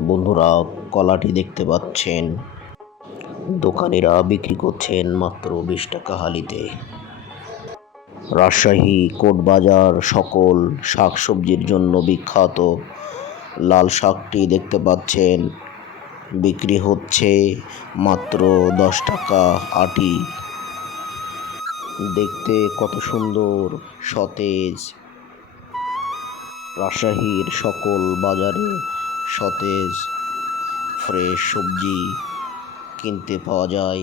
বন্ধুরা, কলাটি দেখতে পাচ্ছেন। দোকানিরা বিক্রি করছেন মাত্র বিশ টাকা হালিতে। রাজশাহী, কোটবাজার সকল শাকসবজির জন্য বিখ্যাত লাল শাকটি দেখতে পাচ্ছেন। বিক্রি হচ্ছে মাত্র দশ টাকা আটি। দেখতে কত সুন্দর, সতেজ। রাজশাহীর সকল বাজারে সতেজ ফ্রেশ সবজি কিনতে পাওয়া যায়।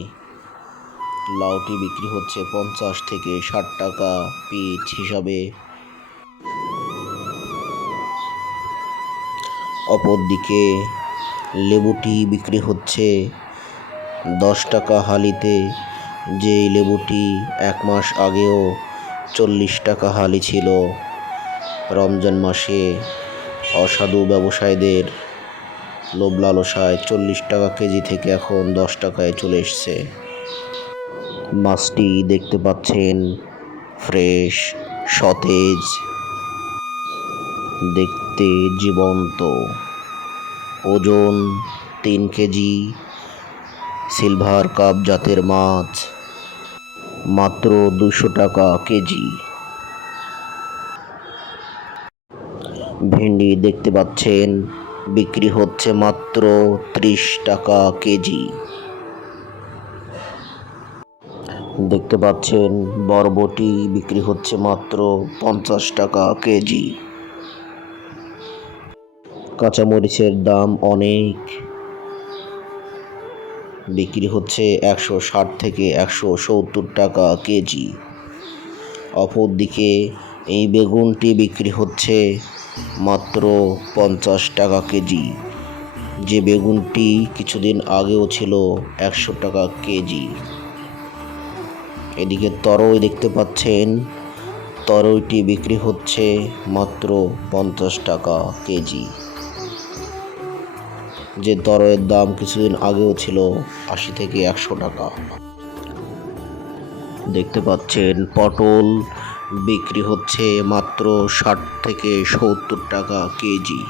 লাউটি বিক্রি হচ্ছে পঞ্চাশ থেকে ষাট টাকা পিচ হিসাবে। অপরদিকে লেবুটি বিক্রি হচ্ছে দশ টাকা হালিতে যে লেবুটি এক মাস আগেও চল্লিশ টাকা হালি ছিল। রমজান মাসে অসাধু ব্যবসায়ীদের লোভ লালসায় চল্লিশ টাকা কেজি থেকে এখন দশ টাকায় চলে এসছে। মাছটি দেখতে পাচ্ছেন ফ্রেশ, সতেজ, দেখতে জীবন্ত। ওজন তিন কেজি, সিলভার কাপ জাতের মাছ, মাত্র দুশো টাকা কেজি। ভেন্ডি দেখতে পাচ্ছেন। বিক্রি হচ্ছে মাত্র ত্রিশ টাকা কেজি। দেখতে পাচ্ছেন, বরবটি বিক্রি হচ্ছে মাত্র পঞ্চাশ টাকা কেজি। কাঁচামরিচের দাম অনেক। বিক্রি হচ্ছে একশো ষাট থেকে একশো সত্তর টাকা কেজি। অপরদিকে এই বেগুনটি বিক্রি হচ্ছে মাত্র পঞ্চাশ টাকা কেজি। যে বেগুনটি কিছুদিন আগেও ছিল একশো টাকা কেজি। এদিকে তরই দেখতে পাচ্ছেন, তরইটি বিক্রি হচ্ছে মাত্র পঞ্চাশ টাকা কেজি। যে তরয়ের দাম কিছুদিন আগেও ছিল আশি থেকে একশো টাকা। দেখতে পাচ্ছেন, পটল বিক্রি হচ্ছে মাত্র ষাট থেকে সত্তর টাকা কেজি।